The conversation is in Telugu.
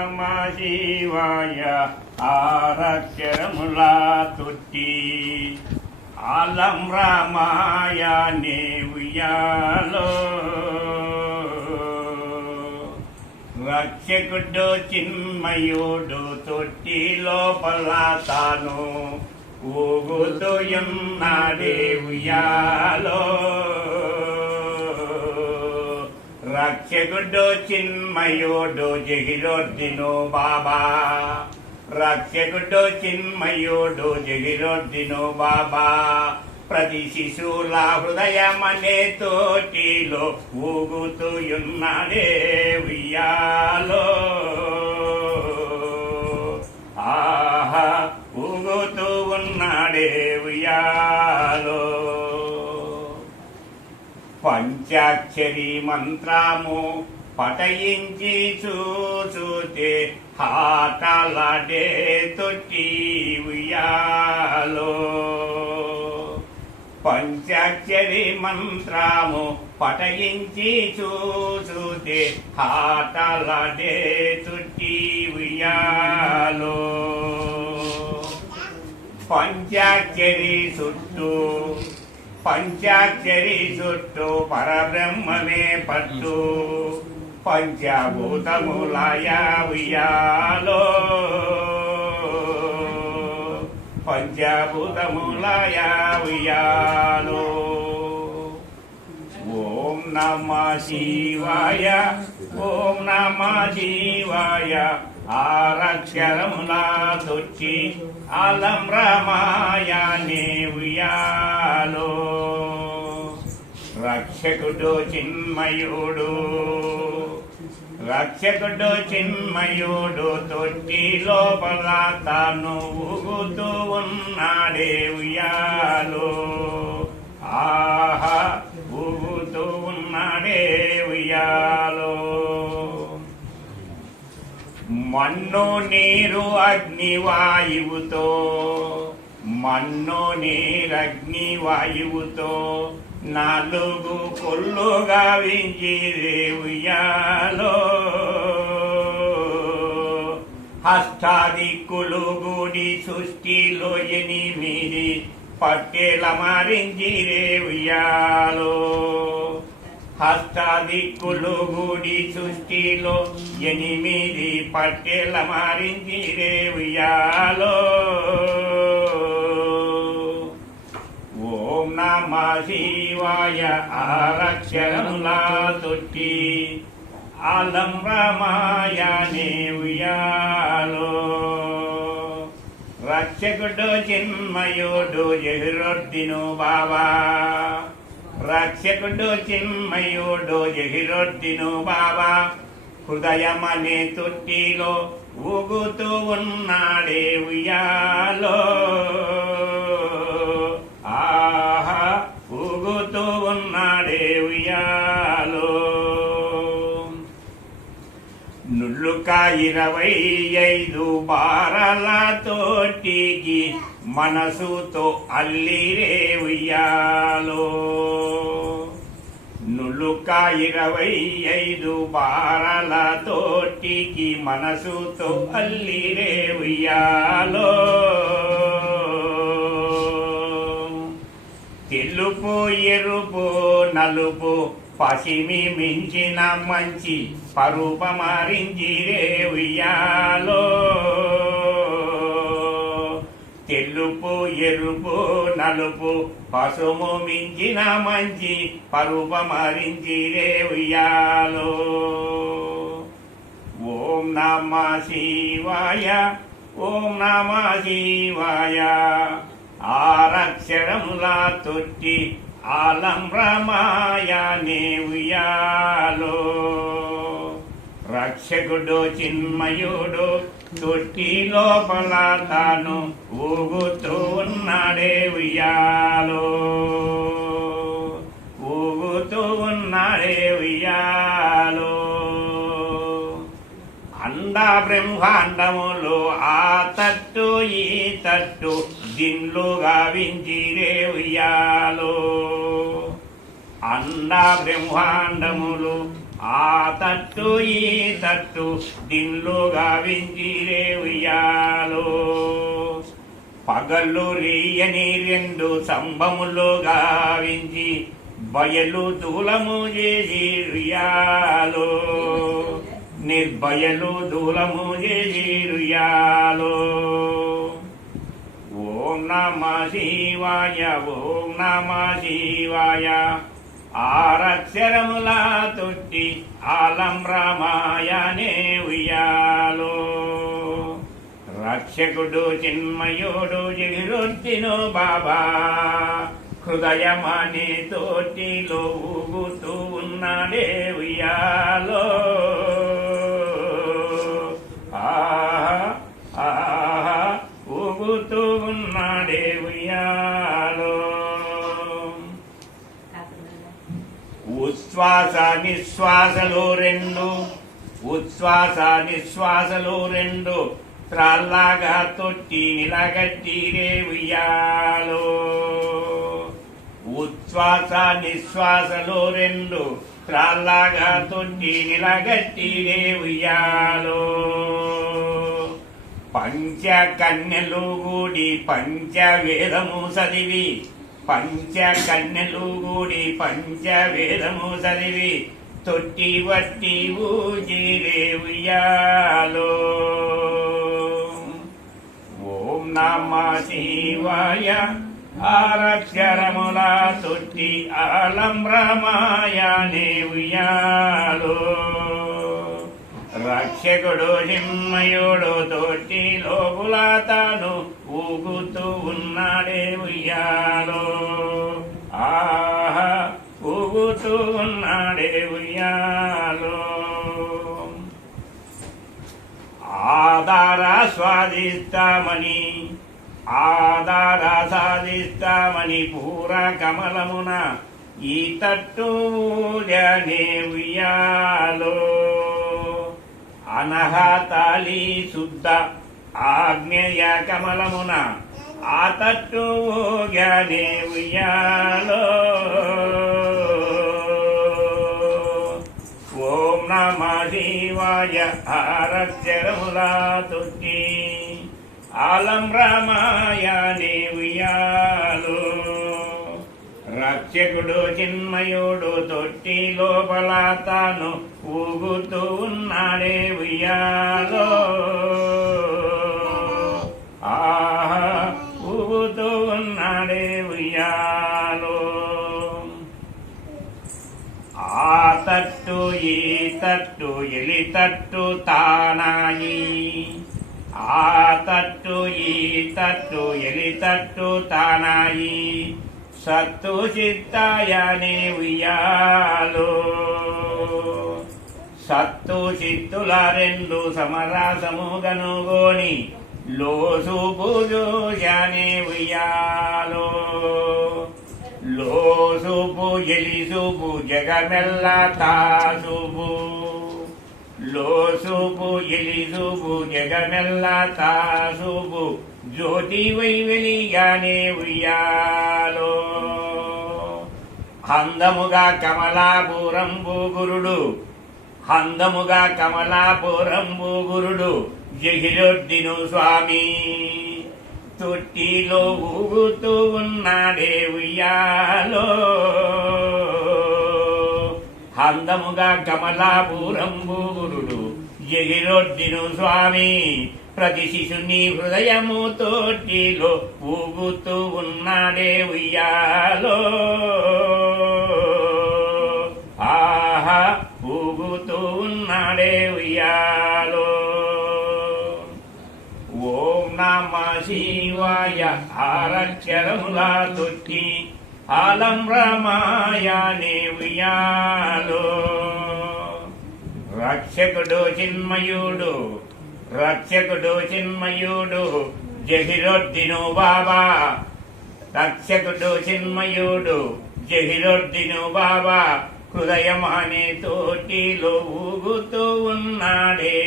నమ శివాయ ఆరక్షరములా తొట్టి ఆలం రామాయ నే ఉయ్యాలో రక్షకుడు చిన్మయుడు తొట్టి లోపల తాను ఊగుతూయున్నాడే ఉయ్యాలో రక్షకుడు చిన్మయుడు జగిరొద్దిను బాబా రక్షకుడు చిన్మయుడు జగిరొద్దిను బాబా ప్రతి శిశువుల హృదయమనే తోటిలో ఊగుతూయున్నాడే ఉయ్యాలో ఆహా ఊగుతూ ఉన్నాడే ఉయ్యాలో పంచాక్షరి మంత్రము పఠయించి చూచుతే హాటలాడే తొట్టి ఉయ్యాలో పంచాక్షరి మంత్రము పఠయించి చూచుతే హాటలాడే తొట్టి ఉయ్యాలో పంచాక్షరి చుట్టూ పరబ్రహ్మమే పట్టు పంచభూతములయ ఉయ్యాలో పంచభూతములయ ఉయ్యాలో ఓం నమః శివాయ ఓం నమః శివాయ ఆరక్షరములా తొచ్చి ఆలం రామాయ నే ఉయ్యాలో రక్షకుడు చిన్మయుడు తొట్టి లోపల తాను ఊగుతూ ఉన్నాడే ఉయ్యాలో ఆహా ఊగుతూ ఉన్నాడే ఉయ్యాలో మన్ను నీరు అగ్నివాయువుతో నాలుగు కొల్లుగా వింజిరే ఉయ్యాలో హస్తాదిక్కులు గుడి సృష్టిలో 8 పట్టెల మారింజిరే ఉయ్యాలో హస్తాదిక్కులు గుడి సృష్టిలో 8 పట్టెల మారింజిరే ఉయ్యాలో ఓం నమః శివాయ ఆరక్షరములా తొట్టి ఆలం రామాయ నే ఉయ్యాలో రక్షకుడు చిన్మయుడు జగిరొద్దిను బాబా రక్షకుడు చిన్మయుడు జగిరొద్దిను బాబా హృదయమనే తొట్టిలో ఊగుతూ ఉన్నాడే ఉయ్యాలో ఆహా ఊగుతూ ఉన్నాడే ఉయ్యాలో నుల్లుక 25 బారల తోటికి మనసుతో అల్లిరే ఉయ్యాలో నులుక 25 బారల తోటికి మనసుతో అల్లిరే ఉయ్యాలో తెలుపు ఎరుపు నలుపు పసిమి మించిన మంచి పరూపమారింజిరే ఉయ్యాలో తెలుపు ఎరుపు నలుపు పసుము మించిన మంచి పరూపమారింజిరే ఉయ్యాలో ఓం నమః శివాయ ఓం నమః శివాయ ఆరక్షరములా తొట్టి ఆలం రామాయ నే ఉయ్యాలో రక్షకుడు చిన్మయుడు తొట్టి లోపల తాను ఊగుతూ ఉన్నాడే ఉయ్యాలో ఊగుతూ ఉన్నాడే ఉయ్యాలో అండ బ్రహ్మాండములు ఆ తట్టు ఈ తట్టు దిన్లుగా వింజిరే ఉయ్యాలో అండ బ్రహ్మాండములు ఆ తట్టు ఈ తట్టు దిన్లుగా వించిరే ఉయ్యాలో పగళ్ళు రీయని రెండు సంభములు గావించి బయలు దూలము చేసి ఉయ్యాలో నిర్భయలు దూలము చేసి ఉయ్యాలో ఓం నమ శివాయ ఓం నమ శివాయ ఆరక్షరముల తొట్టి ఆలం రామాయనే ఉయ్యాలో రక్షకుడు చిన్మయుడు జగిరొత్తిను బాబా హృదయమనే తోటిలో ఊగుతూ ఉన్నాడే ఉయ్యాలో ఊగుతూ ఉన్నాడే ఉయ్యాలో ఉచ్ఛ్వాస నిశ్వాసలు రెండు ఉచ్ఛ్వాస నిశ్వాసలు రెండు త్రాల్లాగా తొట్టి నిలగట్టిరే ఉయ్యాలో ఉచ్ఛ్వాస నిశ్వాసలు రెండు త్రాల్లాగా తొట్టి నిలగట్టిరే ఉయ్యాలో పంచ కన్యలు గూడి పంచ వేదము చదివి పంచ కన్యలు గూడి పంచ వేదము చదివి తొట్టి వట్టి ఊజిరే ఉయ్యాలో ఓం నమ శివాయ ఆరక్షరముల తొట్టి ఆలం రామాయనే ఉయ్యాలో రక్షకుడు చిన్మయుడు తొట్టి లోపుల తాను ఊగుతూ ఉన్నాడే ఉయ్యాలో ఆహా ఊగుతూ ఉన్నాడే ఉయ్యాలో ఆధార స్వాదిస్తామని ఆధార సాధిస్తామని పూర కమలమున ఈ తట్టు ఊజనే ఉయ్యాలో అనహతాలి శుద్ధ ఆగ్నేయ కమలమున ఆ తట్టు ఊజనే ఉయ్యాలో ఓం నమ శివాయ ఆరక్షరముల తొట్టి ఆలం రామాయనే ఉయ్యాలో రక్షకుడు చిన్మయుడు తొట్టి లోపల తాను ఊగుతూ ఉన్నాడే ఉయ్యాలో ఆహా ఊగుతూ ఉన్నాడే ఉయ్యాలో ఆ తట్టు ఈ తట్టు ఎలి తట్టు తానాయి ఆ తట్టు ఈ తట్టు ఎలి తట్టు తానాయి సత్తు చిత్తాయనే ఉయ్యాలో సత్తు చిత్తుల రెండు సమరాసము గనుగోని లోసు పూజోజనే ఉయ్యాలో లోసుపు ఎలిసుపు జగమెల్ల తాసుపు లోసుపు ఎలిసుపు జగమెల్ల తాసుపు జ్యోతి వైవెలిగానే ఉయ్యాలో హందముగా కమలాపురంబు గురుడు హందముగా కమలాపురంబు గురుడు జహిరొద్దిను స్వామి తొట్టిలో ఊగుతూ ఉన్నాడే ఉయ్యాలో హందముగా కమలాపురంబు గురుడు జహిరొద్దిను స్వామి ప్రతి శిశుని హృదయము తోటిలో ఊగుతూ ఉన్నాడే ఉయ్యాలో ఆహా ఊగుతూ ఉన్నాడే ఉయ్యాలో ఓం నమ శివాయ ఆరక్షరముల తొట్టి ఆలం రామాయనే ఉయ్యాలో రక్షకుడు చిన్మయుడు రక్షకుడు చిన్మయుడు జహిరొద్దిను బాబా రక్షకుడు చిన్మయుడు జహిరొద్దిను బాబా హృదయమనే తోటిలో ఊగుతూ ఉన్నాడే